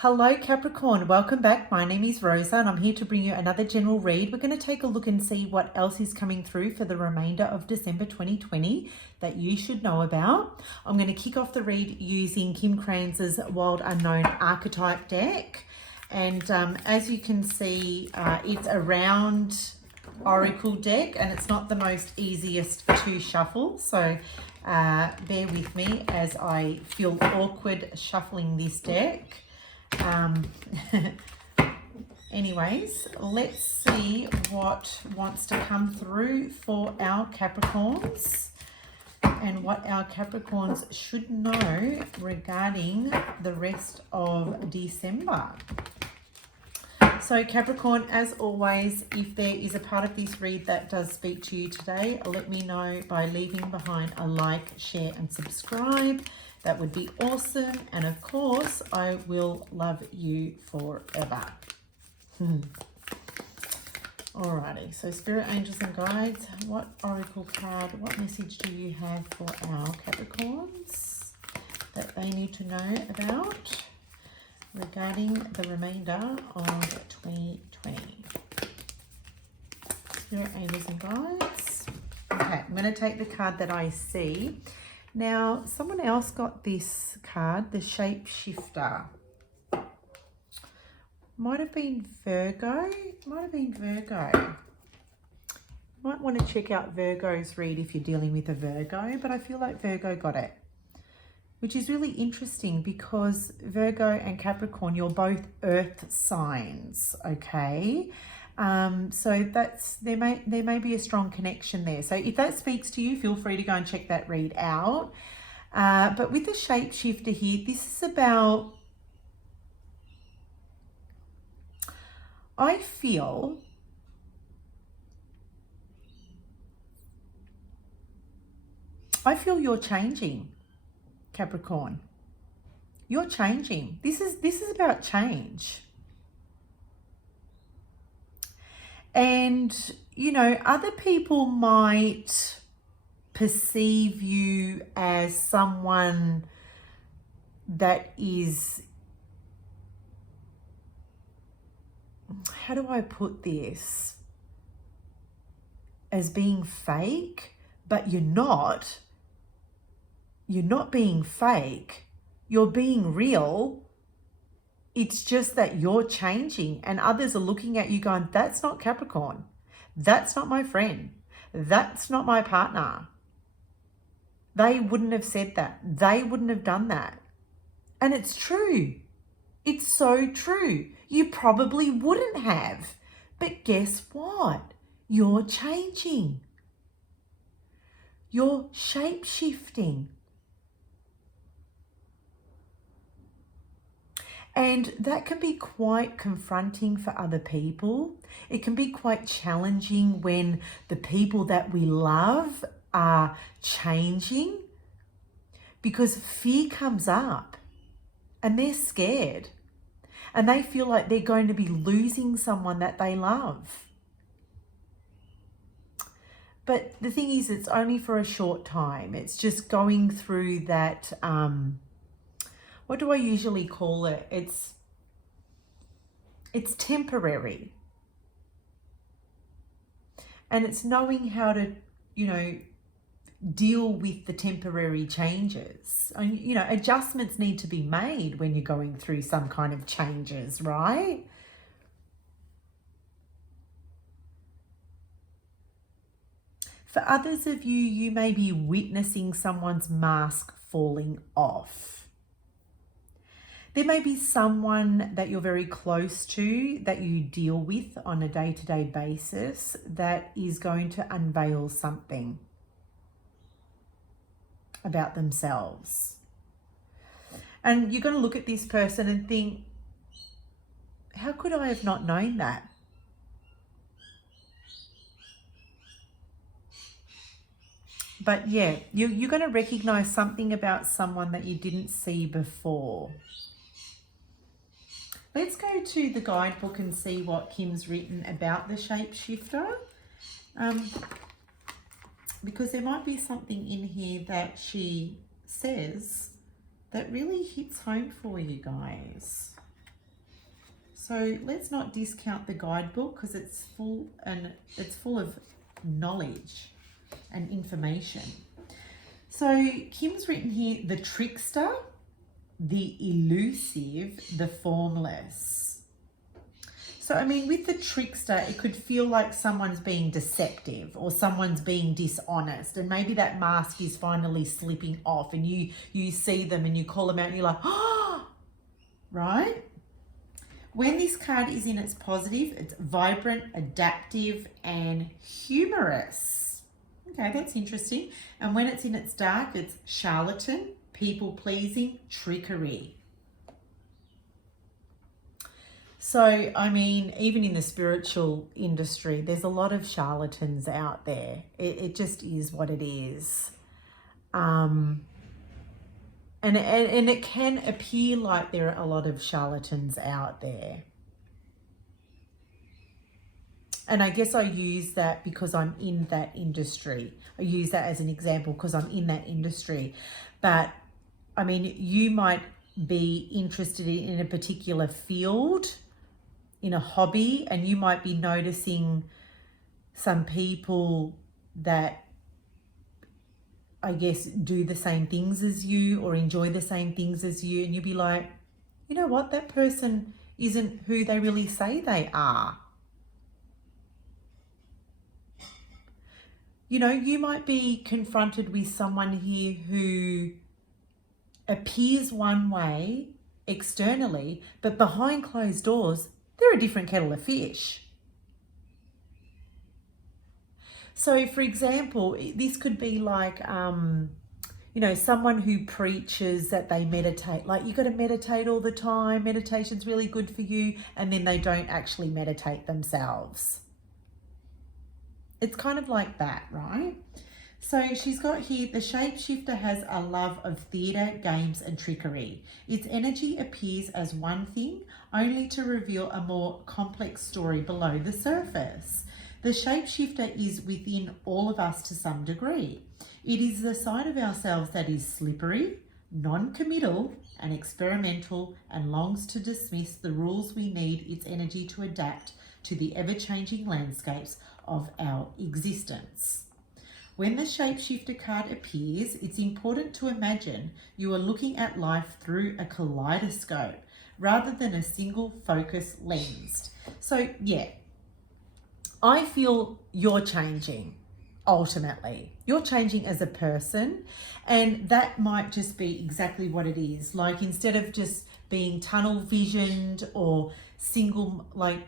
Hello Capricorn, welcome back. My name is Rosa and I'm here to bring you another general read. We're going to take a look and see what else is coming through for the remainder of December 2020 that you should know about. I'm going to kick off the read using Kim Kranz's Wild Unknown Archetype deck. And as you can see, it's a round oracle deck and it's not the most easiest to shuffle. So bear with me as I feel awkward shuffling this deck. Anyways, let's see what wants to come through for our Capricorns and what our Capricorns should know regarding the rest of December. So Capricorn, as always, if there is a part of this read that does speak to you today, let me know by leaving behind a like, share and subscribe. That would be awesome. And of course, I will love you forever. Alrighty, so Spirit, Angels and Guides, what Oracle card, what message do you have for our Capricorns that they need to know about regarding the remainder of 2020? Spirit, Angels and Guides. Okay, I'm going to take the card that I see. Now, someone else got this card, the Shapeshifter. Might have been Virgo. Might want to check out Virgo's read if you're dealing with a Virgo, but I feel like Virgo got it. Which is really interesting because Virgo and Capricorn, you're both earth signs, okay? So there may be a strong connection there. So if that speaks to you, feel free to go and check that read out. But with the Shapeshifter here, this is about, I feel you're changing, Capricorn. You're changing. This is about change. And, you know, other people might perceive you as someone that is, how do I put this? As being fake, but you're not. You're not being fake. You're being real. It's just that you're changing and others are looking at you going, that's not Capricorn. That's not my friend. That's not my partner. They wouldn't have said that. They wouldn't have done that. And it's true. It's so true. You probably wouldn't have. But guess what? You're changing. You're shape-shifting. And that can be quite confronting for other people. It can be quite challenging when the people that we love are changing because fear comes up and they're scared and they feel like they're going to be losing someone that they love. But the thing is, it's only for a short time. It's just going through that, what do I usually call it? It's temporary. And it's knowing how to, you know, deal with the temporary changes. And, you know, adjustments need to be made when you're going through some kind of changes, right? For others of you, you may be witnessing someone's mask falling off. There may be someone that you're very close to that you deal with on a day-to-day basis that is going to unveil something about themselves. And you're going to look at this person and think, how could I have not known that? But yeah, you're going to recognize something about someone that you didn't see before. Let's go to the guidebook and see what Kim's written about the Shapeshifter. Because there might be something in here that she says that really hits home for you guys. So let's not discount the guidebook because it's full of knowledge and information. So Kim's written here, the trickster, the elusive, the formless. So, I mean, with the trickster, it could feel like someone's being deceptive or someone's being dishonest. And maybe that mask is finally slipping off and you see them and you call them out and you're like, oh, right? When this card is in its positive, it's vibrant, adaptive, and humorous. Okay, that's interesting. And when it's in its dark, it's charlatan, people-pleasing, trickery. So, I mean, even in the spiritual industry, there's a lot of charlatans out there. It just is what it is. And it can appear like there are a lot of charlatans out there. And I guess I use that because I'm in that industry. I use that as an example because I'm in that industry. But, I mean, you might be interested in a particular field, in a hobby, and you might be noticing some people that, I guess, do the same things as you or enjoy the same things as you, and you'll be like, you know what, that person isn't who they really say they are. You know, you might be confronted with someone here who appears one way externally, but behind closed doors, they're a different kettle of fish. So, for example, this could be like, you know, someone who preaches that they meditate. Like, you got to meditate all the time. Meditation's really good for you. And then they don't actually meditate themselves. It's kind of like that, right? So she's got here, the shapeshifter has a love of theatre, games and trickery. Its energy appears as one thing, only to reveal a more complex story below the surface. The shapeshifter is within all of us to some degree. It is the side of ourselves that is slippery, non-committal and experimental, and longs to dismiss the rules we need its energy to adapt to the ever-changing landscapes of our existence. When the shapeshifter card appears, it's important to imagine you are looking at life through a kaleidoscope rather than a single focus lens. So yeah, I feel you're changing. Ultimately, you're changing as a person, and that might just be exactly what it is. Like, instead of just being tunnel visioned or single-minded,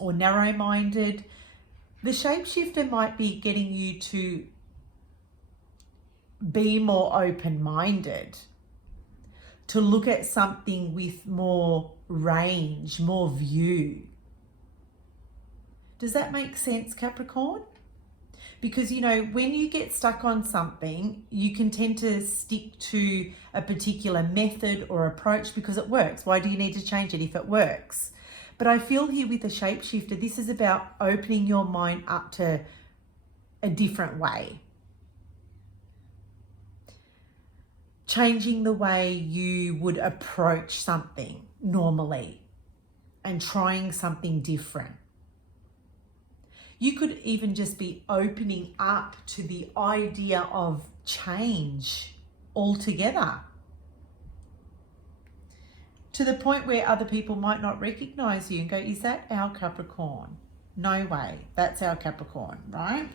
or narrow-minded, the shapeshifter might be getting you to be more open-minded, to look at something with more range, more view. Does that make sense, Capricorn? Because, you know, when you get stuck on something, you can tend to stick to a particular method or approach because it works. Why do you need to change it if it works? But I feel here with the shapeshifter, this is about opening your mind up to a different way. Changing the way you would approach something normally and trying something different. You could even just be opening up to the idea of change altogether, to the point where other people might not recognize you and go, is that our Capricorn? No way, that's our Capricorn, right?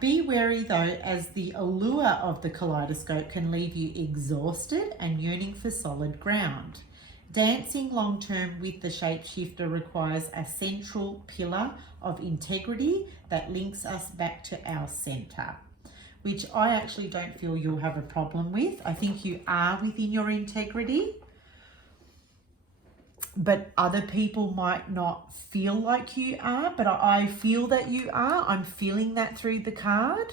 Be wary though, as the allure of the kaleidoscope can leave you exhausted and yearning for solid ground. Dancing long-term with the shapeshifter requires a central pillar of integrity that links us back to our center, which I actually don't feel you'll have a problem with. I think you are within your integrity, but other people might not feel like you are, but I feel that you are. I'm feeling that through the card.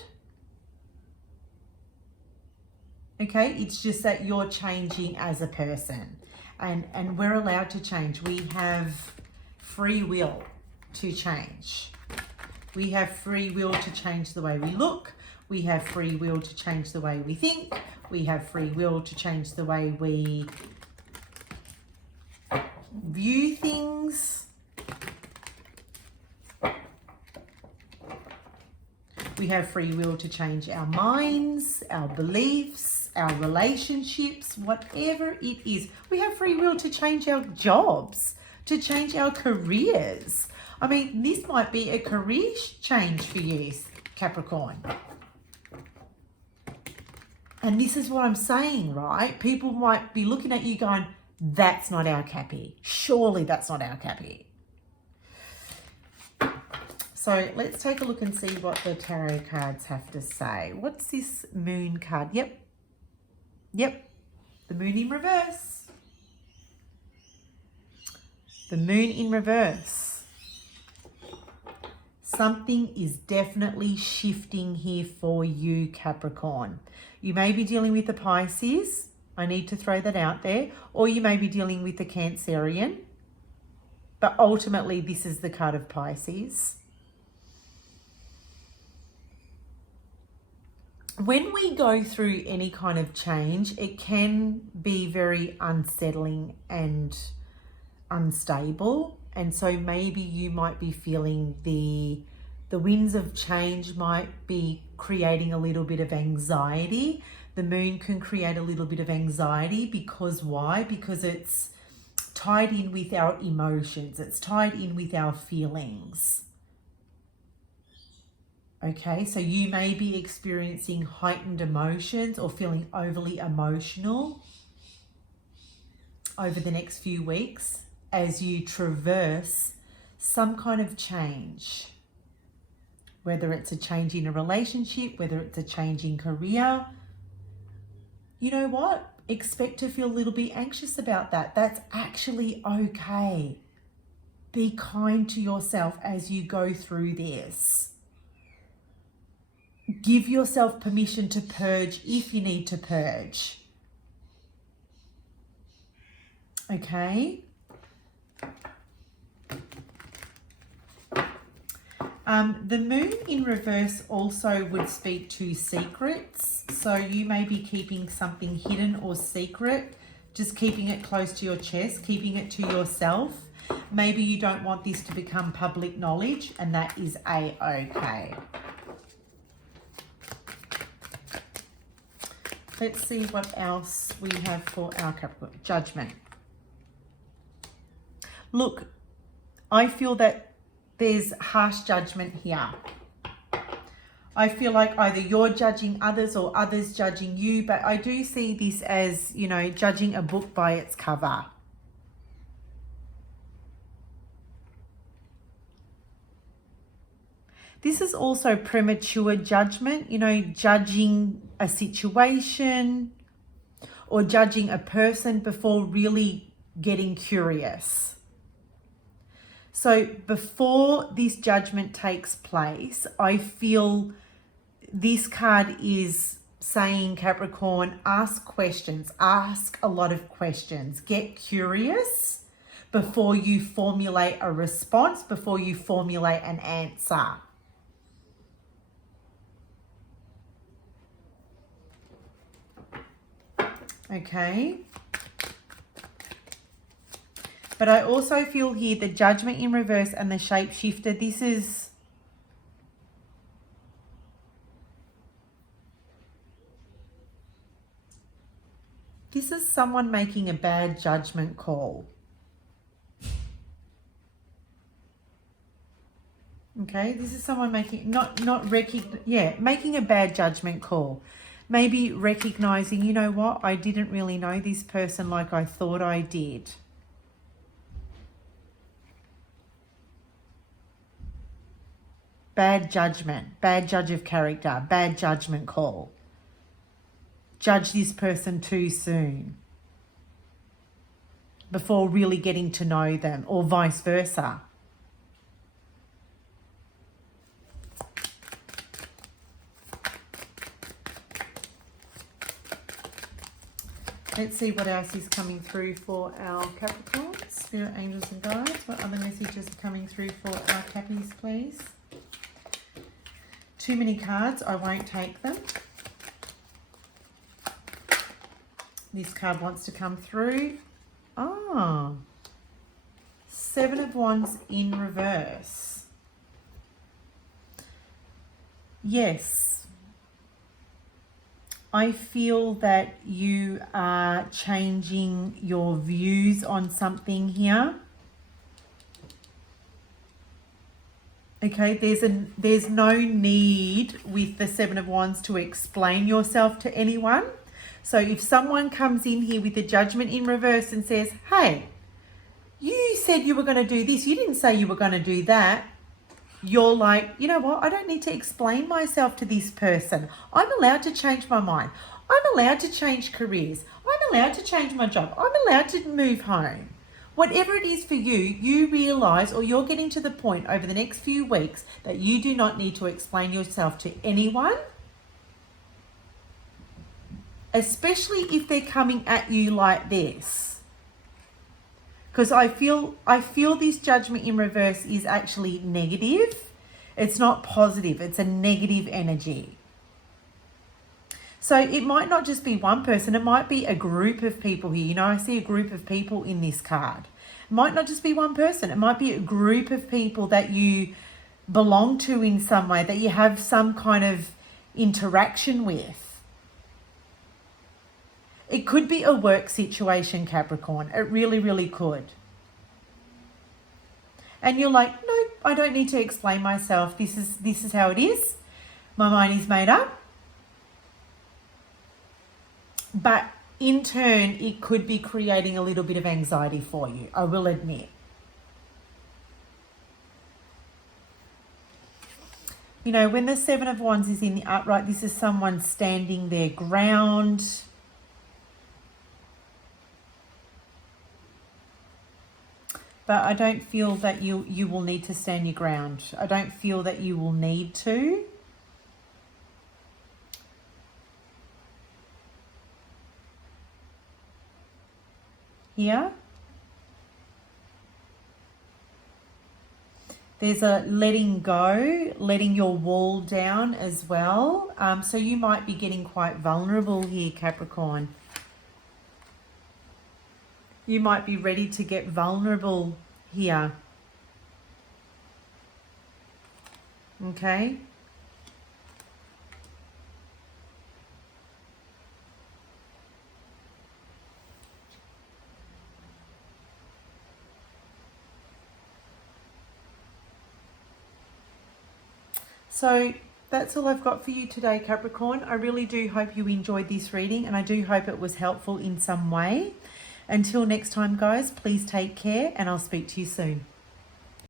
Okay, it's just that you're changing as a person. And we're allowed to change. We have free will to change. We have free will to change the way we look. We have free will to change the way we think. We have free will to change the way we view things. We have free will to change our minds, our beliefs, our relationships, whatever it is. We have free will to change our jobs, to change our careers. I mean, this might be a career change for you, Capricorn. And this is what I'm saying, right? People might be looking at you going, that's not our Cappy. Surely that's not our Cappy. So let's take a look and see what the tarot cards have to say. What's this moon card? Yep. The moon in reverse. The moon in reverse. Something is definitely shifting here for you, Capricorn. You may be dealing with the Pisces. I need to throw that out there. Or you may be dealing with the Cancerian. But ultimately, this is the card of Pisces. When we go through any kind of change, it can be very unsettling and unstable. And so maybe you might be feeling the winds of change might be creating a little bit of anxiety. The moon can create a little bit of anxiety because why? Because it's tied in with our emotions. It's tied in with our feelings. Okay, so you may be experiencing heightened emotions or feeling overly emotional over the next few weeks as you traverse some kind of change. Whether it's a change in a relationship, whether it's a change in career. You know what? Expect to feel a little bit anxious about that. That's actually okay. Be kind to yourself as you go through this. Give yourself permission to purge if you need to purge. Okay? The moon in reverse also would speak to secrets. So you may be keeping something hidden or secret, just keeping it close to your chest, keeping it to yourself. Maybe you don't want this to become public knowledge, and that is a-okay. Let's see what else we have for our Capricorn. Judgment. Look, I feel that there's harsh judgment here. I feel like either you're judging others or others judging you, but I do see this as, you know, judging a book by its cover. This is also premature judgment, you know, judging a situation or judging a person before really getting curious. So before this judgment takes place, I feel this card is saying, Capricorn, ask questions, ask a lot of questions, get curious before you formulate a response, before you formulate an answer. Okay. But I also feel here the judgment in reverse and the shapeshifter. This is someone making a bad judgment call. Okay, this is someone making making a bad judgment call. Maybe recognizing, you know what, I didn't really know this person like I thought I did. Bad judgment, bad judge of character, bad judgment call. Judge this person too soon before really getting to know them, or vice versa. Let's see what else is coming through for our Capricorns, Spirit, Angels and Guides. What other messages are coming through for our Cappies, please? Too many cards, I won't take them. This card wants to come through. Oh, Seven of Wands in reverse. Yes, I feel that you are changing your views on something here. Okay, there's no need with the Seven of Wands to explain yourself to anyone. So if someone comes in here with the Judgment in reverse and says, hey, you said you were going to do this, you didn't say you were going to do that. You're like, you know what? I don't need to explain myself to this person. I'm allowed to change my mind. I'm allowed to change careers. I'm allowed to change my job. I'm allowed to move home. Whatever it is for you, you realize, or you're getting to the point over the next few weeks that you do not need to explain yourself to anyone, especially if they're coming at you like this. Because I feel this Judgment in reverse is actually negative. It's not positive. It's a negative energy. So it might not just be one person. It might be a group of people here. You know, I see a group of people in this card. It might not just be one person. It might be a group of people that you belong to in some way, that you have some kind of interaction with. It could be a work situation, Capricorn. It really, really could. And you're like, no, I don't need to explain myself. This is how it is. My mind is made up. But in turn, it could be creating a little bit of anxiety for you, I will admit. You know, when the Seven of Wands is in the upright, this is someone standing their ground. But I don't feel that you will need to stand your ground. I don't feel that you will need to. Here. There's a letting go, letting your wall down as well. So you might be getting quite vulnerable here, Capricorn. You might be ready to get vulnerable here. Okay. So that's all I've got for you today, Capricorn. I really do hope you enjoyed this reading, and I do hope it was helpful in some way. Until next time, guys, please take care, and I'll speak to you soon.